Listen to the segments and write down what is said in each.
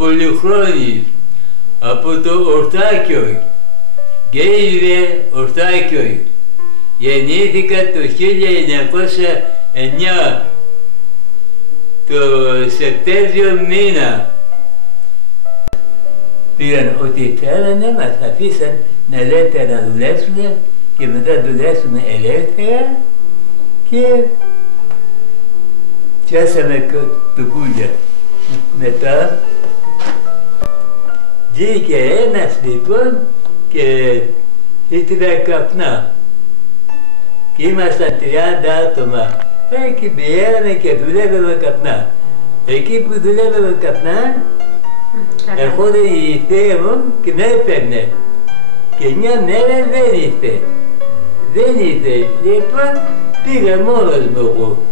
Πολυχρόνης, από το Ορτάκιο, Γκέιβε Ορτάκιο. Γεννήθηκα το 1909, το Σεπτέμβριο μήνα. Πήραν ό,τι θέλανε, μας αφήσαν ελεύθερα να δουλέψουμε και μετά δουλέψουμε ελεύθερα και πιάσαμε κουκούλια. Μετά βγήκε ένας λοιπόν και ήθελε καπνά. Και ήμασταν 30 άτομα. Και πηγαίναμε και δουλεύαμε καπνά. Εκεί που δουλεύαμε καπνά, ερχόταν η θεία μου και με έπαιρνε. Και μια μέρα δεν ήρθε. Δεν ήρθε. Λοιπόν πήγα μόνος μου εγώ.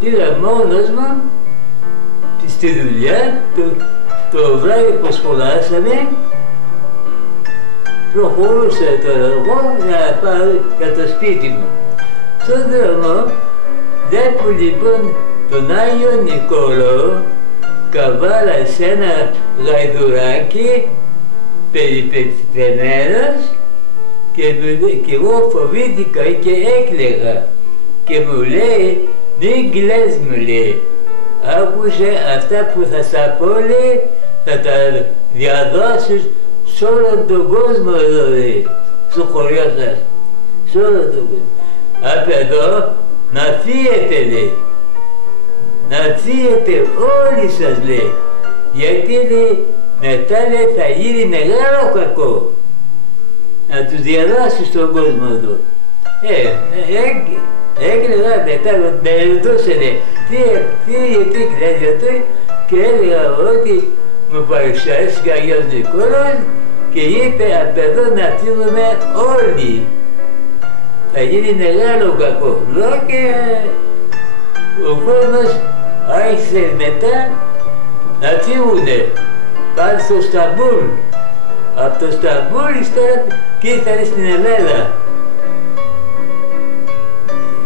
Πήγα μόνος μου στη δουλειά, το βράδυ που σχολάσαμε, προχωρούσα τώρα εγώ να πάω για το σπίτι μου. Στον δρόμο βλέπω λοιπόν τον Άγιο Νικόλαο καβάλα σε ένα γαϊδουράκι περιπετημένος και εγώ φοβήθηκα και έκλαιγα και μου λέει «Μην κλαις», μου λέει, «άκουσε αυτά που θα στα πω», λέει, «θα τα διαδώσεις σε όλο τον κόσμο εδώ», λέει, «στο χωριό σας, σε όλο τον κόσμο. Απ' εδώ να φύγετε», λέει, «να φύγετε όλοι σας», λέει, «γιατί», λέει, «μετά», λέει, «θα γίνει μεγάλο κακό να τους διαδώσεις στον κόσμο εδώ». Έκλαιγα μετά, με ρωτούσανε τι κλαίγεται και έλεγα ότι μου παρουσιάστηκε ο Αγιος Νικόλαος και είπε απ' εδώ να φύγουμε όλοι. Θα γίνει μεγάλο κακό. Λέω και ο κόσμος άρχισε μετά να φύγουνε πάνω στο Σταμπούλ. Από το Σταμπούλ και ήρθανε στην Ελλάδα.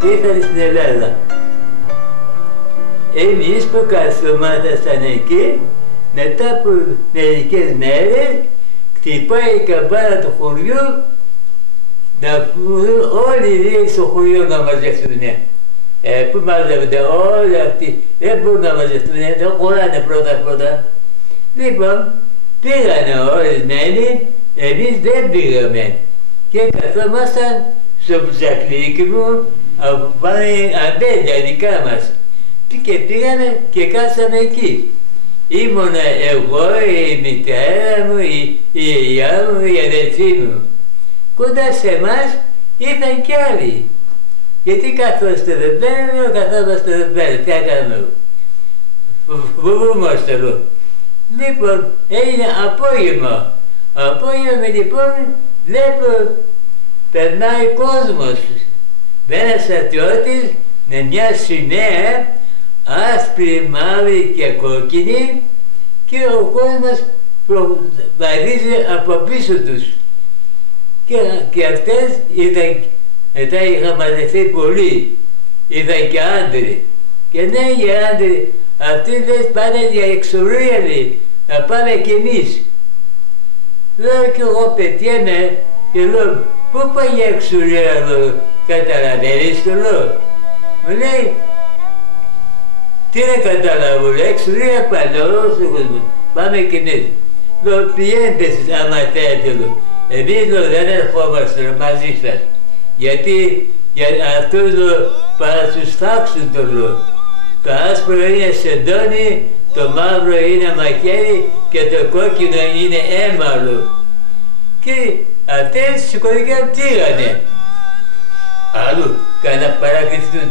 Ήρθανε στην Ελλάδα. Εμείς που καθόμασταν εκεί, μετά από μερικές μέρες, χτυπάει η καμπάνα του χωριού, να πούν όλοι οι στο χωριό να μαζευτούν. Πού μαζεύονται όλοι αυτοί, δεν μπορούν να μαζευτούν, δεν χωράνε πρώτα. Λοιπόν, πήγανε ορισμένοι, εμείς δεν πήγαμε και καθόμασταν στο ψακλίκι μου, από πάνω αμπέλια δικά μας. Και πήγαμε και κάτσαμε εκεί. Ήμουνα εγώ, η μητέρα μου, η γιαγιά μου, η αδελφή μου. Κοντά σε εμάς ήρθαν κι άλλοι. Γιατί καθόστε εδώ πέρα, καθόμαστε εδώ πέρα, τι έκαμε. Φοβούμαστε εδώ. Λοιπόν, έγινε απόγευμα. Απόγευμα λοιπόν βλέπω περνάει κόσμος. Με ένας στρατιώτης με μια σημαία άσπρη, μαύρη και κόκκινη και ο κόσμος βαδίζει από πίσω τους. Και αυτές ήταν, μετά είχαν μαζευτεί πολλοί, ήταν και άντρες. Και ναι, οι άντρες, αυτοί δεν πάνε για εξορία, λέει, να πάμε κι εμείς. Λέω κι εγώ πετιέμαι και λέω, πού πάει για εξορία εδώ, καταλαβαίνεις το λέω. Μου λέει, τι να καταλάβω, λέει, εξορία παλαιό στον κόσμο, πάμε κι εμείς. Λέω, πηγαίνετε άμα θέλετε, εμείς δεν ερχόμαστε μαζί σας, γιατί για αυτούς παρά τους φάξουν το λέω. Το άσπρο είναι σεντόνι, το μαύρο είναι μαχαίρι και το κόκκινο είναι έμαλο. Και αυτές σηκωθήκαν πήγανε. Αλλού, κάνα παρακριθούν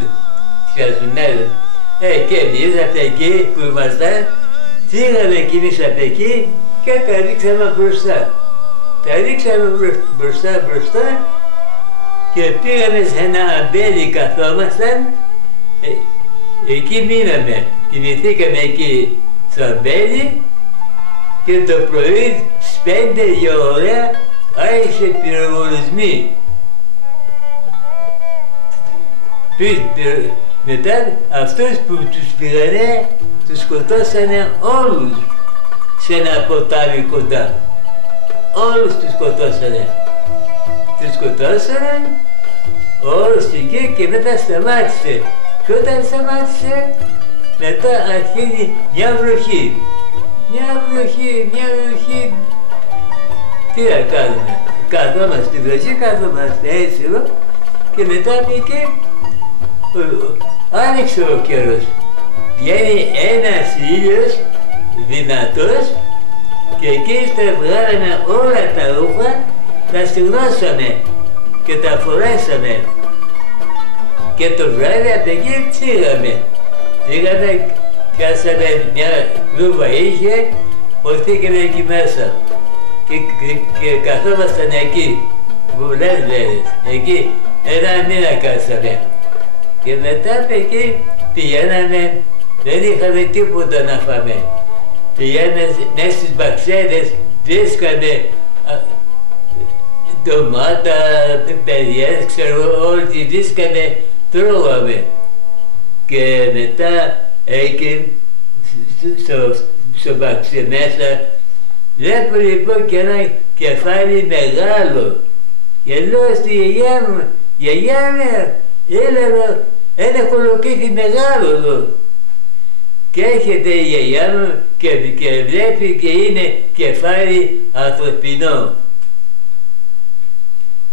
σχεδιασμένοι. Και εμείς από εκεί που ήμασταν, φύγαμε κι εμείς από εκεί και τα ρίξαμε μπροστά. Τα ρίξαμε μπροστά και πήγαμε σε ένα αμπέλι καθόμασταν. Εκεί μείναμε, κοιμηθήκαμε εκεί στο αμπέλι και το πρωί στις 5 η ώρα άρχισε πυροβολισμοί. Μετά αυτούς που τους πήγανε, τους σκοτώσανε όλους. σε ένα ποτάμι κοντά. Όλους τους σκοτώσανε. Τους σκοτώσανε, όλους εκεί και μετά σταμάτησε. Και όταν σταμάτησε, μετά αρχίζει μια βροχή. Μια βροχή. Τι να κάνουμε, καθόμαστε στη βροχή, καθόμαστε έτσι εδώ και μετά πήγε, άνοιξε ο καιρός. Βγαίνει ένας ήλιος δυνατός και εκεί βγάλαμε όλα τα ρούχα, τα στεγνώσαμε και τα φορέσαμε. Και το βράδυ από εκεί πήγαμε, πιάσαμε μια λούβα είχε, χωθήκαμε εκεί μέσα. Και καθόμασταν εκεί, πολλές μέρες, εκεί ένα μήνα κάτσαμε. Και μετά από εκεί πηγαίναμε, δεν είχαμε τίποτα να φάμε. Πηγαίναμε μέσα στις μπαξέδες, βρίσκαμε ντομάτα, παιδιές, ξέρω, όλοι τι βρίσκαμε, τρώγαμε. Και μετά εκεί στο μπαξέ μέσα, βλέπω λοιπόν και ένα κεφάλι μεγάλο και λέω στη γιαγιά μου, γιαγιά μου, έλα εδώ, ένα κολοκύθι μεγάλο εδώ. Και έρχεται η γιαγιά μου και βλέπει και είναι κεφάλι ανθρωπινό.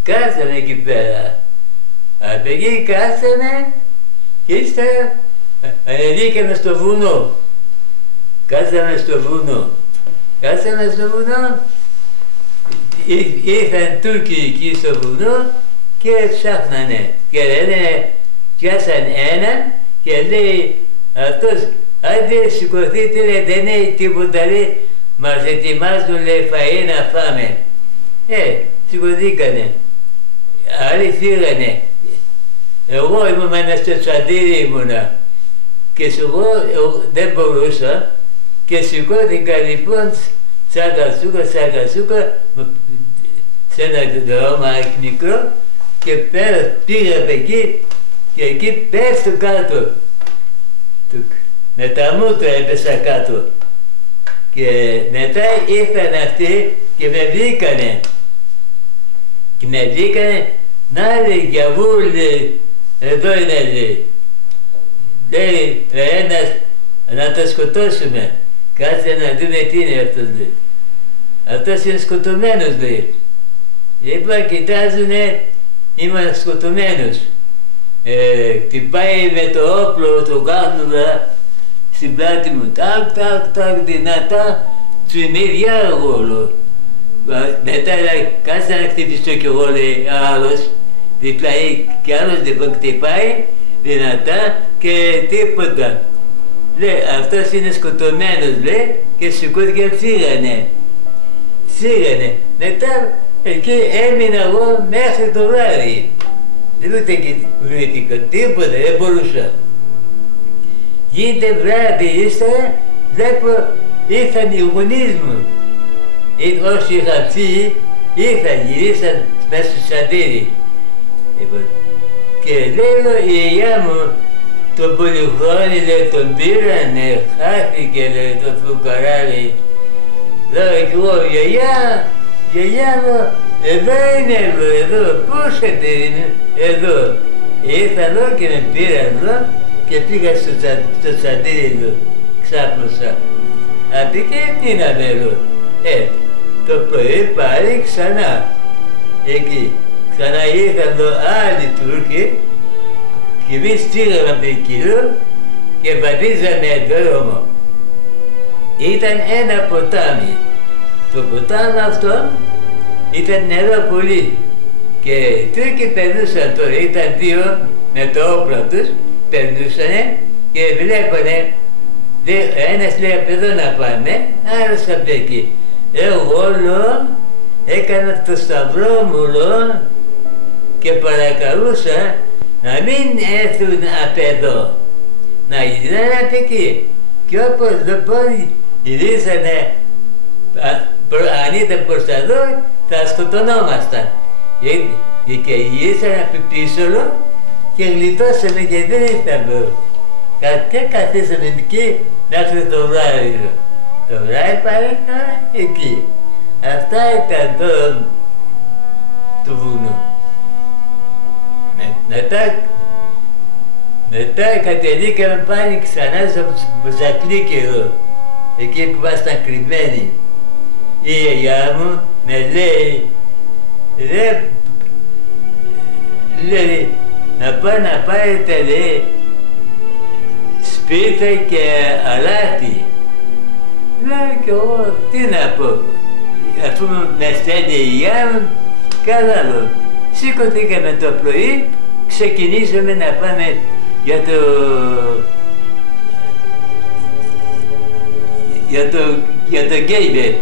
Κάτσαμε εκεί πέρα. Από εκεί κάτσαμε και ύστερα ανεβήκαμε στο βουνό. Κάτσαμε στο βουνό, ήρθαν Τούρκοι εκεί στο βουνό και ψάχνανε και λένε, πιάσαν έναν και λέει αυτός, άντε σηκωθείτε, λέει, δεν έχει τίποτα, λέει, μας ετοιμάζουν, λέει, φαΐ να φάμε. Σηκωθήκανε, άλλοι φύγανε. Εγώ ήμουν μέσα στο τσαντήρι ήμουνα και εγώ δεν μπορούσα. Και σηκώθηκα λοιπόν τσάκα σούκα σε ένα δρόμο μικρό και πήγα από εκεί και εκεί πέφτω κάτω. Με τα μούτρα έπεσα κάτω. Και μετά ήρθαν αυτοί και με βρήκανε. Και με βρήκανε, να λέει γιαβούλη, εδώ είναι λέει. Λέει ένας, να το σκοτώσουμε. Κάτσε να δούμε τι είναι αυτός, λέει. Αυτός είναι σκοτωμένος, λέει. Λοιπόν, κοιτάζουνε, είμαι σκοτωμένος. Χτυπάει με το όπλο, το γάμνουδα, στην πλάτη μου. Τάκ, δυνατά, τσιμίδια εγώ, λέω. Μετά, κάτσε να χτυπήσω κι εγώ, λέει, άλλος. Δηλαδή, κι άλλος δεν χτυπάει, δυνατά και τίποτα. Λέει, αυτός είναι σκοτωμένος, λέει, και σηκώθηκε και φύγανε. Μετά εκεί έμεινα εγώ μέχρι το βράδυ. Δεν βρήθηκα τίποτα, δεν μπορούσα. Γίνεται βράδυ, ύστερα βλέπω ήρθαν οι γονείς μου. Όσοι είχαν φύγει, γυρίσαν μέσα στο σαντήρι. Και λέω η γιαγιά μου, τον Πολυχρόνη, λέει, τον πήρανε, χάθηκε, λέει, το φουκαράλι. Λέω κι εγώ, γιαγιά μου, εδώ είναι, εδώ, πώς είναι, εδώ. Ήρθα εδώ και με πήραν εδώ και πήγα στο τσαντήρι εδώ, ξάπνωσα. Απ' εκεί μείναμε εδώ. Το πρωί πάλι ξανά, εκεί. Ξανά ήρθαν εδώ άλλοι Τούρκοι και εμείς φύγαμε από εκεί και βαδίζαμε δρόμο. Ήταν ένα ποτάμι. Το ποτάμι αυτό ήταν νερό πολύ και οι Τούρκοι περνούσαν τώρα, ήταν δύο με το όπλο τους, περνούσανε και βλέπανε, ένας λέει από εδώ να πάμε, άλλος από εκεί. Εγώ λέω, έκανα το σταυρό μου λέω, και παρακαλούσα να μην έρθουν απ' εδώ, να γυρνάνε απ' εκεί. Και όπως λοιπόν γυρίσανε, αν ήταν προς τα εδώ, θα σκοτωνόμασταν. Και γυρίσανε απ' πίσω και γλιτώσαμε και δεν ήρθαμε. Και καθίσαμε εκεί μέχρι το βράδυ. Το βράδυ πάλι τώρα εκεί. Αυτά ήταν το βουνό. Μετά κατελήκαμε πάλι ξανά στο Μπουζακλίκι εδώ, εκεί που ήμασταν κρυμμένοι. Η γιαγιά μου με λέει, λέει να πάρετε, λέει, σπίρτα και αλάτι. Λέω κι εγώ, τι να πω, αφού με στέλνει η γιαγιά μου, καλά λέω. Σηκωθήκαμε το πρωί, ξεκινήσαμε να πάμε για το γκέιμπερ.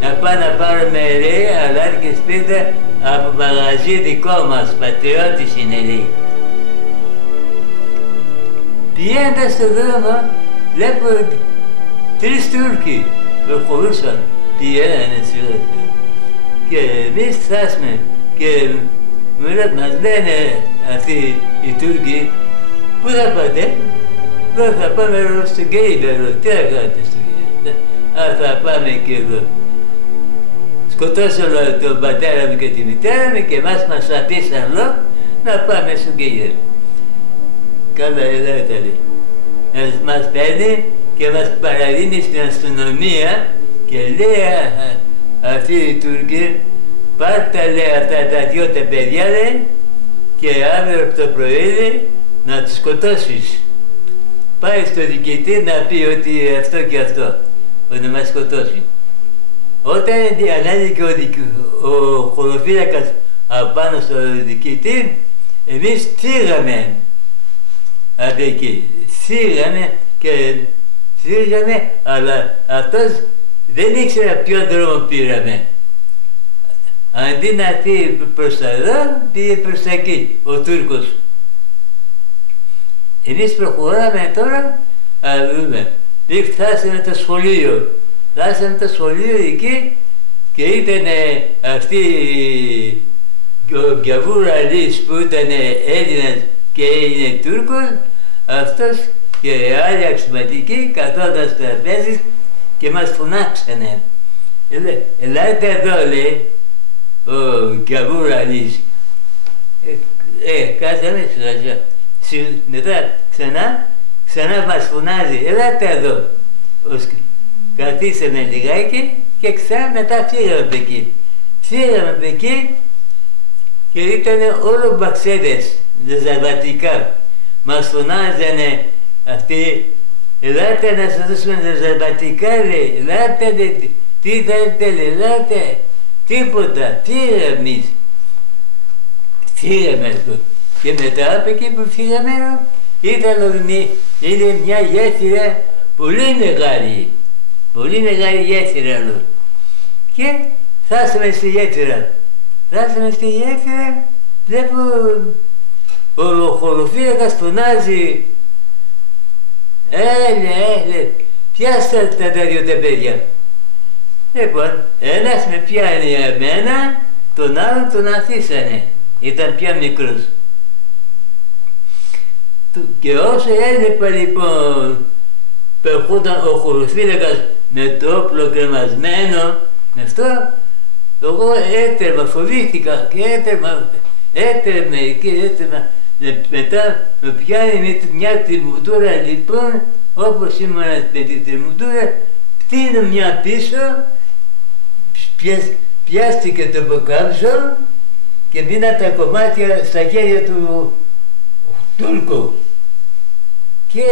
Να πάμε να πάρουμε, λέει, αλάτι και σπίρτα από μαγαζί δικό μας, πατριώτης είναι, λέει. Πηγαίνοντας στον δρόμο, βλέπω 3 Τούρκοι προχωρούσαν, πηγαίνανε σιγά. Και εμείς φτάσαμε και μας λένε αυτοί οι Τούρκοι, πού θα πάτε? Λέω, θα πάμε στο γκέιμπερ. Τι θα κάνετε στο γκέιμπερ? Θα πάμε και εδώ. Σκοτώσαμε τον πατέρα μου και τη μητέρα μου και μας αφήσαν εδώ να πάμε στο γκέιμπερ. Καλά, εδώ ήταν. Μας παίρνει και μας παραδίνει στην αστυνομία και λέει αυτοί οι Τούρκοι, πάρτε, λέει, αυτά τα 2 τα παιδιά, λέει, και αύριο από το πρωί να τους σκοτώσεις. Πάει στο διοικητή να πει ότι αυτό και αυτό, ότι μας σκοτώσει. Όταν ανέβηκε ο χωροφύλακας απάνω στο διοικητή, εμείς φύγαμε από εκεί. Φύγαμε, αλλά αυτός δεν ήξερε ποιο δρόμο πήραμε. Αντί να φύγει προς τα εδώ, πήγε προς τα εκεί, ο Τούρκος. Εμείς προχωράμε τώρα, αλλά δούμε. Φτάσαμε το σχολείο. Φτάσαμε το σχολείο εκεί και ήταν αυτή ο Γκαβούρ Αλής που ήταν Έλληνας και έγινε Τούρκος, αυτός και άλλοι αξιωματικοί καθόταν στο τραπέζι και μας φωνάξανε. Ελάτε εδώ, λέει, ο Γκαβούρ Αλής. Κάθαμε σιγά. Μετά ξανά μας φωνάζει, ελάτε εδώ. Καθίσαμε λιγάκι και ξανά μετά φύγαμε από εκεί. Φύγαμε από εκεί και ήταν όλο μπαξέδες, ζαρβατικά. Μας φωνάζανε αυτοί, ελάτε να σας δώσουμε ζαρβατικά, λέει, ελάτε, τι θέλετε, λέει, ελάτε, τίποτα, φύγαμε εμείς. Φύγαμε εδώ. Και μετά από εκεί που φύγαμε, ήταν μια γέφυρα πολύ μεγάλη γέφυρα. Και φτάσαμε στη γέφυρα. Βλέπω ο χωροφύλακας φωνάζει, έλε, πιάστε τα 2 τα παιδιά. Λοιπόν, ένας με πιάνει εμένα, τον άλλον τον αφήσανε. Ήταν πια μικρός. Και όσο έλειπα, λοιπόν, περχόταν ο χωροφύλακας με το όπλο κρεμασμένο, με αυτό, εγώ έτρεμα, φοβήθηκα και έτρεμα εκεί, μετά με πιάνει μια τριμουτούρα, λοιπόν, όπως ήμουν με την τριμουτούρα, πτύνω μια πίσω, πιάστηκε το μποκάμψο και μείνα τα κομμάτια στα χέρια του Τούρκου. Και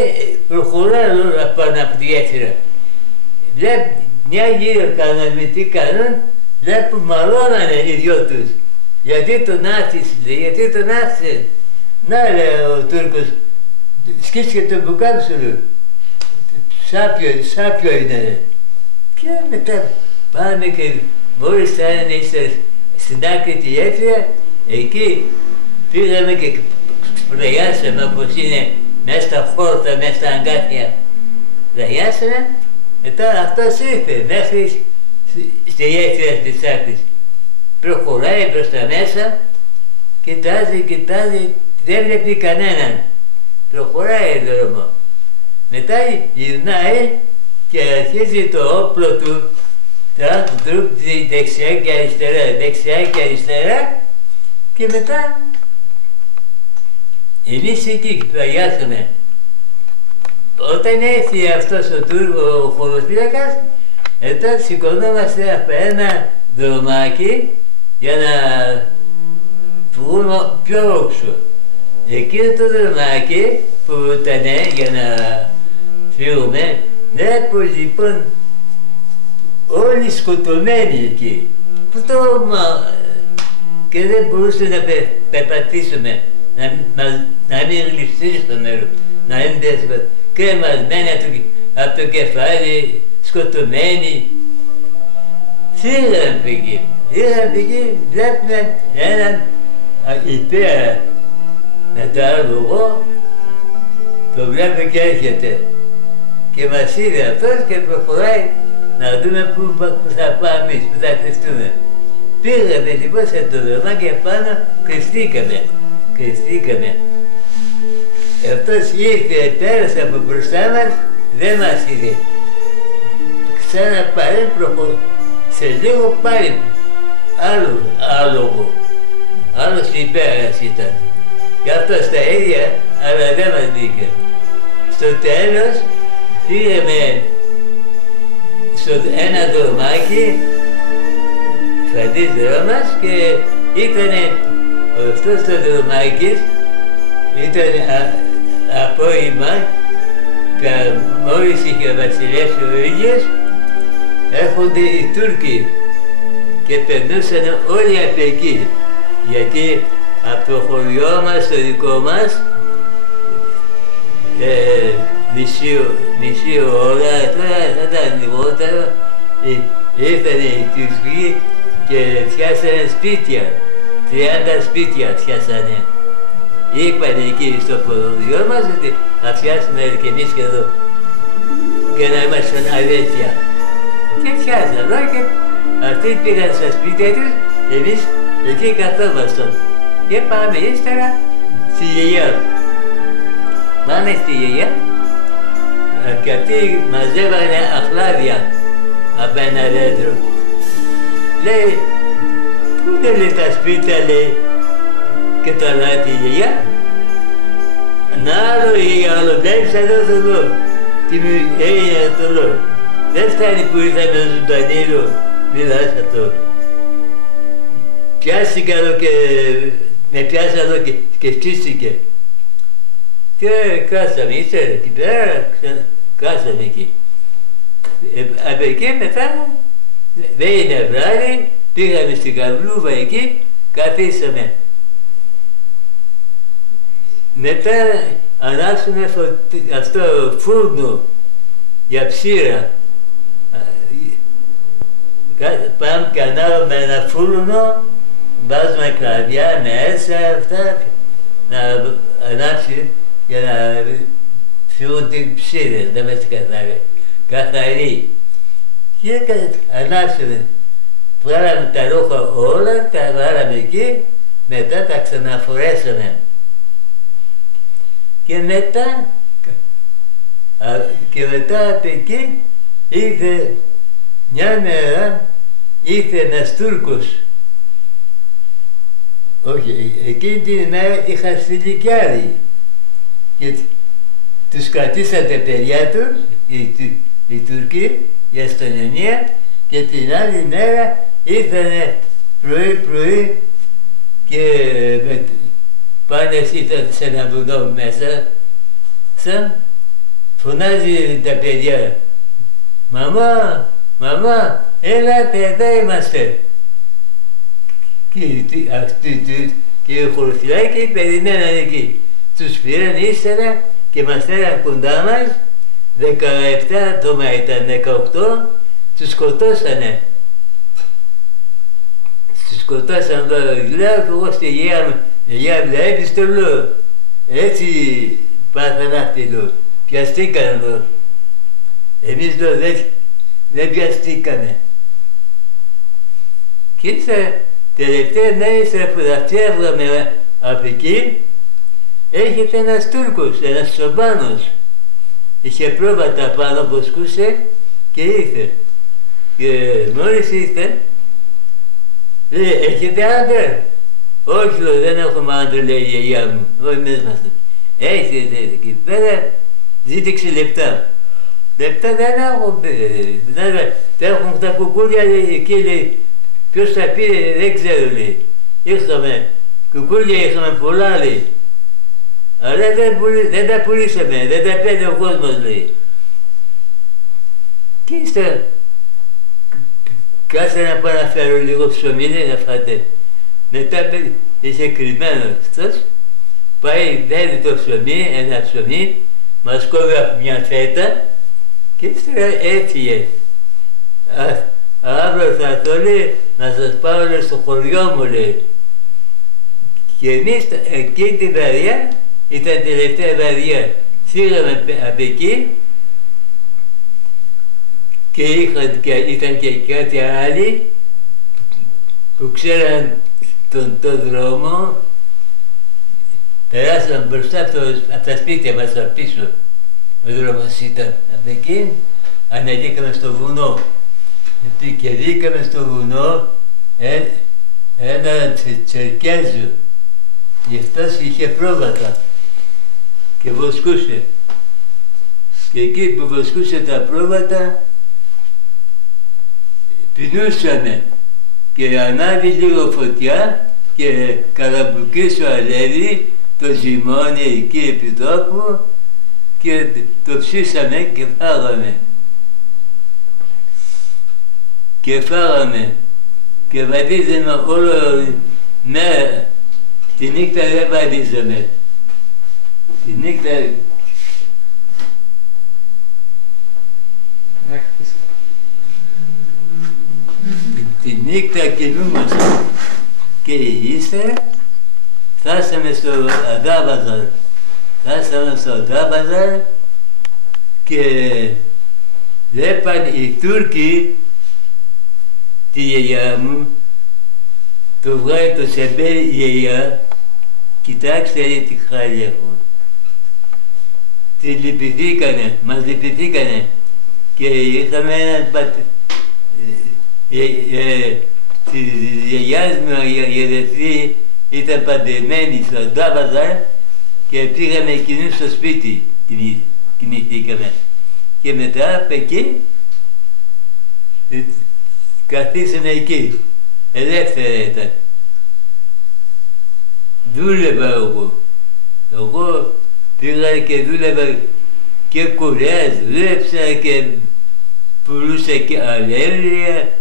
προχωράω πάνω από τη γέφυρα. Μια γύρω κάναμε, τι κάνουν, βλέπω μαλώνανε οι 2 τους. Γιατί τον άφησε, Να, λέει ο Τούρκος, σκίστηκε τον μπουκάμψο του. Σάπιο είναι. Και μετά πάμε και μόλις φτάνανε στην άκρη τη γέφυρα, εκεί πήγαμε και σπλαγιάσαμε όπως είναι μέσα στα χόρτα, μέσα στα αγκάθια. Πλαγιάσαμε, μετά αυτός ήρθε μέχρι στη γέφυρα της άκρης. Προχωράει προς τα μέσα, κοιτάζει, δεν βλέπει κανέναν. Προχωράει δρόμο. Μετά γυρνάει και αρχίζει το όπλο του δεξιά και αριστερά και μετά εμείς εκεί πλαγιάσαμε. Όταν έρθει αυτός ο χωροσπύρακας, μετά σηκωνόμαστε από ένα δρομάκι για να βγούμε πιο όξω. Εκείνο το δρομάκι που ήταν για να φύγουμε, βλέπω λοιπόν όλοι σκοτωμένοι εκεί. Και δεν μπορούσαμε να περπατήσουμε, να μην γλιστρήσουμε, να μην πέσουμε. Κρεμασμένοι από το κεφάλι, σκοτωμένοι. Φύγαμε εκεί, βλέπουμε έναν υπέρα με το άλογο, το βλέπω και έρχεται. Και μας είδε αυτός και προχωράει να δούμε πού θα πάμε εμείς, πού θα κρυφτούμε. Πήγαμε λοιπόν σε το δρομάκι απάνω, κρυφτήκαμε. Αυτός ήρθε, πέρασε από μπροστά μας, δεν μας είδε. Ξαναπάρε, σε λίγο πάλι άλογο. Άλλος υπέρας ήταν. Και αυτός τα ίδια, αλλά δεν μας δίκε. Στο τέλος πήγαμε στο ένα δρομάκι, φαντής δρόμας, και ήτανε αυτός το δρομάκι, ήταν απόγευμα, μόλις είχε βασιλεύσει ο ίδιος, έρχονται οι Τούρκοι και περνούσαν όλοι από εκεί, γιατί από το χωριό μας, το δικό μας, μισή ώρα, τώρα θα ήταν λιγότερο, ήρθαν οι Τουρκοί και φτιάσανε σπίτια, 30 σπίτια φτιάσανε. Είπανε εκεί στο χωριό μας ότι θα φτιάσουμε και εμείς και εδώ και να είμαστε αδέρφια. Και φτιάσανε εδώ και αυτοί πήγαν στα σπίτια τους, εμείς εκεί καθόμασταν. Και πάμε ύστερα στη γιαγιά. Πάμε στη γιαγιά και αυτοί μαζεύανε αχλάδια από ένα δέντρο. Λέει, πού είναι λέει τα σπίτια, λέει, και το αλάτι η γιαγιά. Να άλλο η γιαγιά, βλέπεις εδώ το λόγο, τι μου έγινε το λόγο. Δεν φτάνει που ήρθαμε ζωντανή εδώ, μιλάς αυτό. Πιάστηκα εδώ και με πιάσα εδώ και στήστηκε. Και κάσαμε, ύστερα εκεί πέρα, κάσαμε εκεί. Από εκεί μετά, δεν είναι βράδυ, πήγαμε στην Καβλούβα εκεί, καθίσαμε. Μετά ανάψαμε αυτό φούρνο για ψήρα. Πάμε και ανάβαμε ένα φούρνο, βάζουμε κλαδιά μέσα, αυτά, να ανάψει για να φύγουν ψήρες, να είμαστε καθαροί. Και ανάψαμε, βγάλαμε τα ρούχα όλα, τα βάλαμε εκεί, μετά τα ξαναφορέσαμε. Και μετά από εκεί ήρθε μια μέρα, ήρθε ένας Τούρκος. Όχι, εκείνη την ημέρα είχα στυλικιάρι και τους κρατήσαν τα παιδιά τους, οι Τουρκοί, η αστυνομία, και την άλλη μέρα ήρθανε πρωί και πάνε σε ένα βουνό μέσα, φωνάζει τα παιδιά, μαμά, έλατε, εδώ είμαστε. Και οι χωροφυλάκοι περιμέναν εκεί. Τους πήραν ύστερα και μας φέραν κοντά μας, 17 άτομα ήταν, 18, τους σκοτώσανε. Τους σκοτώσαν εδώ, λέω και εγώ στη γιαγιά, βλέπεις το λέω, έτσι πάθαν αυτοί εδώ, πιαστήκαν εδώ. Εμείς εδώ δεν πιαστήκαμε. Και ήρθε τελευταία μέρα που θα φεύγαμε από εκεί, έρχεται ένας Τούρκος, ένας Σομπάνος. Είχε πρόβατα πάνω που σκούσε Και ήρθε. Και μόλις ήρθε, λέει, έχετε άντρα? Όχι, λέω, δεν έχουμε άντρα, λέει η γιαγιά μου. Όχι, μέσα μας. Έχετε, εκεί πέρα, ζήτηξε λεπτά. Λεπτά δεν έχω, δεν έχουν τα κουκούλια, λέει, εκεί, λέει, ποιος τα πήρε, δεν ξέρω, λέει. Είχαμε, κουκούλια είχαμε πολλά, λέει. Αλλά δεν τα πουλήσαμε, δεν τα πήρε ο κόσμος, λέει. Και ύστερα, κάτσε να πάω να φέρω λίγο ψωμί, λέει, να φάτε. Μετά είσαι κρυμμένος αυτός, πάει, δένει το ψωμί, ένα ψωμί, μας κόβει από μια φέτα και ύστερα έφυγε. Αύριο θα έρθω, λέει, να σας πάω, λέει, στο χωριό μου, λέει. Και εμείς εκεί την βαριά, ήταν τελευταία βαριά, φύγαμε από εκεί και ήταν και κάτι άλλοι που ξέραν τον δρόμο, περάσαμε μπροστά από τα σπίτια μας από πίσω. Ο δρόμος ήταν από εκεί, ανεβήκαμε στο βουνό και δίκαμε στο βουνό ένα Τσερκέζο. Γι' αυτός είχε πρόβατα και βοσκούσε. Και εκεί που βοσκούσε τα πρόβατα, πεινούσαμε και ανάβει λίγο φωτιά και καλαμπουκίσει ο αλεύρι, το ζυμώνει εκεί επί τόπου και το ψήσαμε και φάγαμε. Και φάγαμε και βαδίζαμε όλο μέρα. Τη νύχτα δεν βαδίζαμε. Τη νύχτα... Τη νύχτα κινούμαστε. Και ύστερα φτάσαμε στο Αντάβαζαρ. Φτάσαμε στο Αντάβαζαρ και βλέπαν οι Τούρκοι τη γιαγιά μου, το βγάζει το σεμπέρι η γιαγιά, κοιτάξτε τι χάρη έχω. Τη λυπηθήκανε, μας λυπηθήκανε και είχαμε έναν της γιαγιάς μου η αδερφή ήταν παντρεμένη στο Αντάβαζαρ και πήγαμε εκείνου στο σπίτι, κοιμηθήκαμε. Και μετά από εκεί καθίσαμε εκεί, ελεύθερα ήταν. Δούλευα εγώ. Εγώ πήγα και δούλευα και κουρέας, δούλεψα και πουλούσα και αλεύρια.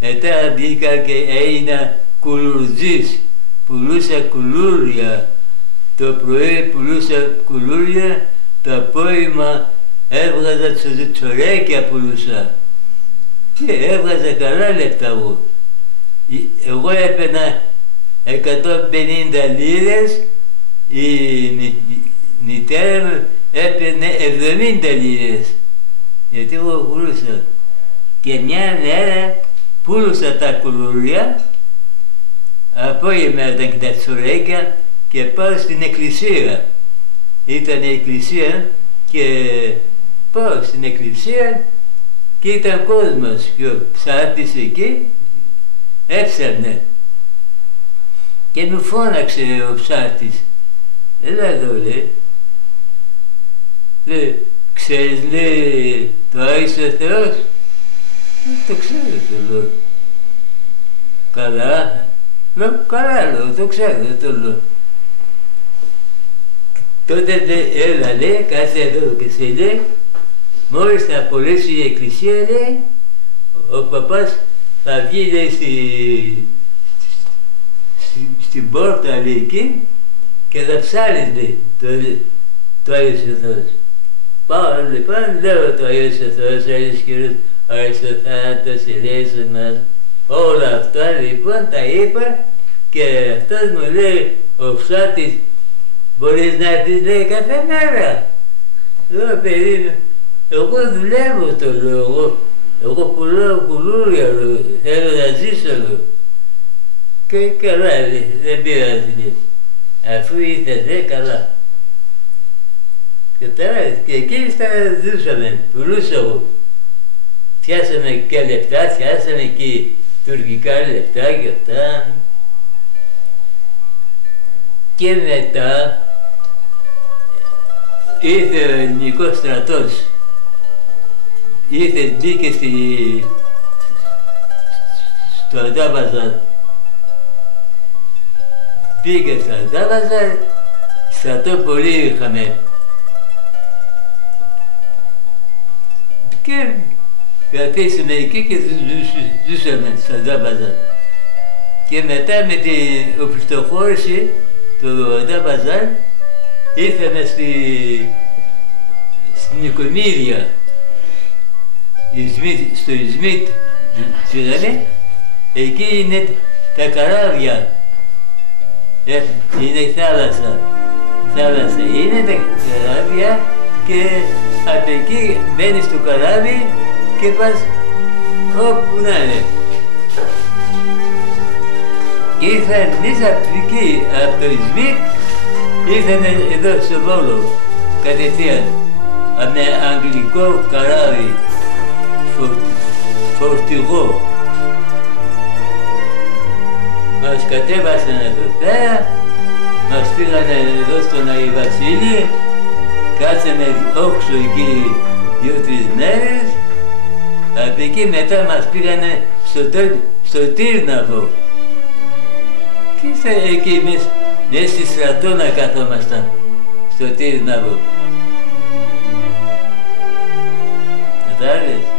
Μετά μπήκα και έγινα κουλουρτζής, πουλούσα κουλούρια. Το πρωί πουλούσα κουλούρια, το απόγευμα έβγαζα τσορέκια πουλούσα. Και έβγαζα καλά λεφτά εγώ. Εγώ έπαιρνα 150 λίρες, η μητέρα μου έπαιρνε 70 λίρες. Γιατί εγώ πουλούσα. Και μια μέρα πούλουσα τα κουλούρια, απόγευμα ήταν και τα τσορέκια και πάω στην εκκλησία. Ήταν η εκκλησία και πάω στην εκκλησία και ήταν κόσμος και ο ψάρτης εκεί έψαρνε. Και μου φώναξε ο ψάρτης. Έλα εδώ, λέει. Λέει, ξέρεις, λέει, το Άγιος ο Θεός. Το ξέρω, το λέω. Καλά. Λέω, καλά, λέω, το ξέρω, το λέω. Τότε έλα, λέει, κάτσε εδώ και σε λέει, μόλις θα απολύσει η εκκλησία, λέει, ο παπάς θα βγει, λέει, στην πόρτα, λέει, εκεί και θα ψάλει, λέει, το Άγιος ο Θεός. Πάω, λοιπόν, λέω το Άγιος ο Θεός, Άγιος Κύριος, Άγιος ο Θάνατος, ελέησον μας. Όλα αυτά, λοιπόν, τα είπα και αυτός μου λέει, ο ψάρτης, μπορείς να έρθεις, λέει, κάθε μέρα. Λέω, παιδί μου, εγώ δουλεύω, το λέω, εγώ πουλάω κουλούρια, θέλω να ζήσω, λέω. Και καλά, λέει, δεν πειράζει, λέει. Αφού ήρθες, καλά. Και τώρα, και εκεί ζούσαμε, πουλούσα εγώ. πιάσαμε και λεπτά, πιάσαμε και τουρκικά λεπτά και αυτά. Και μετά ήρθε ο ελληνικός στρατός. Μπήκε στο Αντάβαζαρ. Πήγε στο Αντάβαζαρ, στρατό πολύ είχαμε. Και κρατήσαμε εκεί και ζούσαμε στο Αντάβαζαρ. Και μετά με την οπισθοχώρηση του Αντάβαζαρ ήρθαμε στην Νικομίδια, στο Ισμίτ ζούσαμε. Εκεί είναι τα καράβια, είναι θάλασσα. Είναι τα καράβια και από εκεί μπαίνεις στο καράβι και πας όπου να είναι. Ήρθαν εμείς από εκεί, από το Ισμίτ, ήρθαν εδώ στο Βόλο, κατευθείαν, με αγγλικό καράβι, φορτηγό. Μας κατέβασαν εδώ πέρα, μας πήγανε εδώ στον Αγίου Βασίλη, κάτσαμε όξω εκεί 2-3 μέρες, από εκεί μετά μας πήγανε στο Τύρναβο. Και εκεί μέσα στη Στρατόνα καθόμασταν, στο Τύρναβο. Κατάλαβες.